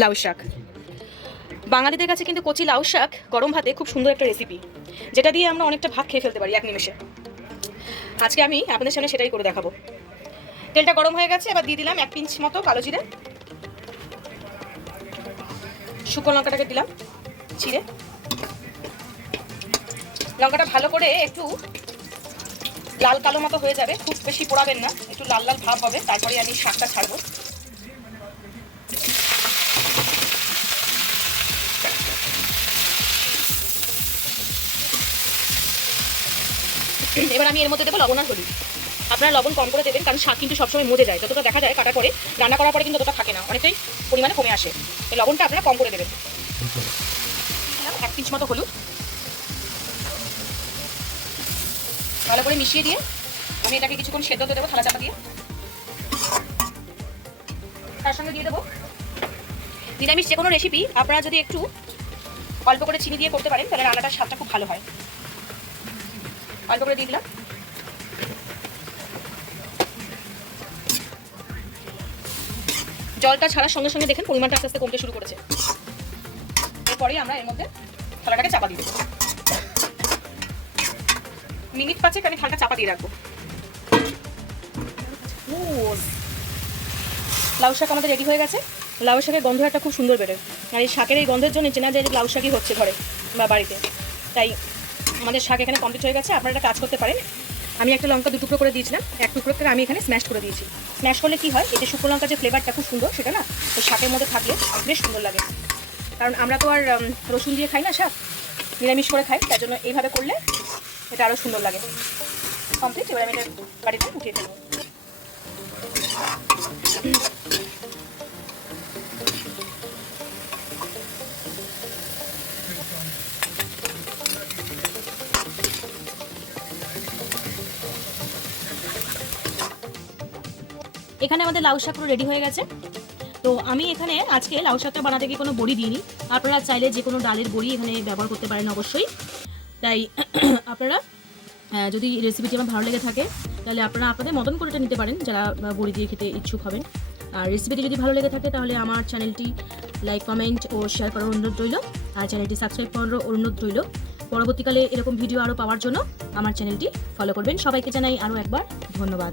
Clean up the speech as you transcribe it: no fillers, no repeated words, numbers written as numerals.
লাউ শাক। বাঙালিদের কাছে কিন্তু কচি লাউ শাক গরম ভাতে খুব সুন্দর একটা রেসিপি, যেটা দিয়ে আমরা অনেকটা ভাত খেয়ে ফেলতে পারি এক নিমেষে। আজকে আমি আপনাদের সামনে সেটাই করে দেখাবো। তেলটা গরম হয়ে গেছে, এবার দিয়ে দিলাম 1 পিঞ্চ মতো কালো জিরে, শুকনো লঙ্কাটাকে দিলাম ছিঁড়ে। লঙ্কাটা ভালো করে একটু লাল কালো মতো হয়ে যাবে, খুব বেশি পোড়াবেন না, একটু লাল লাল ভাব হবে, তারপরে আমি শাকটা ছাড়বো। এবার আমি এর মধ্যে দেবো লবণ আর হলুদ। আপনারা লবণ কম করে দেবেন, কারণ শাক কিন্তু সবসময় মজে যায়, যতটা দেখা যায় কাটার পরে, রান্না করার পরে কিন্তু ততটা থাকে না, অনেকটাই পরিমাণে কমে আসে। তো লবণটা আপনারা কম করে দেবেন। 1 পিঞ্চ মতো হলুদ ভালো করে মিশিয়ে দিয়ে আমি এটাকে কিছুক্ষণ সেদ্ধ হতে দেবো থালা চাপা দিয়ে। তার সঙ্গে দিয়ে দেবো নিরামিষ যে কোনো রেসিপি আপনারা যদি একটু অল্প করে চিনি দিয়ে করতে পারেন, তাহলে রান্নাটার স্বাদটা খুব ভালো হয়। অল্প করে দিয়ে দিলাম। জলটা ছাড়ার সঙ্গে সঙ্গে দেখেন পরিমাণটা আস্তে আস্তে কমতে শুরু করেছে। এরপরেই আমরা এর মধ্যে থালাটাকে চাপা দিয়ে দেবো। মিনিট 5 আমি থালাটা চাপা দিয়ে রাখবো। লাউ শাক আমাদের রেডি হয়ে গেছে। লাউ শাকের গন্ধ একটা খুব সুন্দর বেরোয়, আর এই শাকের এই গন্ধের জন্য চেনা যায় যে লাউ শাকই হচ্ছে ঘরে বা বাড়িতে। তাই আমাদের শাক এখানে কমপ্লিট হয়ে গেছে। আপনারা একটা কাজ করতে পারেন, আমি একটা লঙ্কা 2 টুকরো করে দিয়েছিলাম, 1 টুকরো করে আমি এখানে স্ম্যাশ করে দিয়েছি। স্ম্যাশ করলে কি হয়, এই যে শুকনো লঙ্কার যে ফ্লেভারটা খুব সুন্দর, সেটা না তো শাকের মধ্যে থাকলে বেশ সুন্দর লাগে। কারণ আমরা তো আর রসুন দিয়ে খাই না শাক, নিরামিষ করে খাই, তার জন্য এইভাবে করলে এটা আরও সুন্দর লাগে। কমপ্লিট। এবার আমি এটা বাড়িতে উঠিয়ে ফেলবো। এখানে আমাদের লাউ শাক পুরো রেডি হয়ে গেছে। তো আমি এখানে আজকে লাউ শাকটা বানাতে গিয়ে কোনো বড়ি দিইনি। আপনারা চাইলে যে কোনো ডালের বড়ি এখানে ব্যবহার করতে পারেন অবশ্যই। তাই আপনারা যদি রেসিপিটি আমার ভালো লেগে থাকে, তাহলে আপনারা আপনাদের মতন করে এটা নিতে পারেন, যারা বড়ি দিয়ে খেতে ইচ্ছুক হবেন। আর রেসিপিটি যদি ভালো লেগে থাকে, তাহলে আমার চ্যানেলটি লাইক, কমেন্ট ও শেয়ার করার অনুরোধ রইল, আর চ্যানেলটি সাবস্ক্রাইব করার অনুরোধ রইল। পরবর্তীকালে এরকম ভিডিও আরও পাওয়ার জন্য আমার চ্যানেলটি ফলো করবেন। সবাইকে জানাই আরও একবার ধন্যবাদ।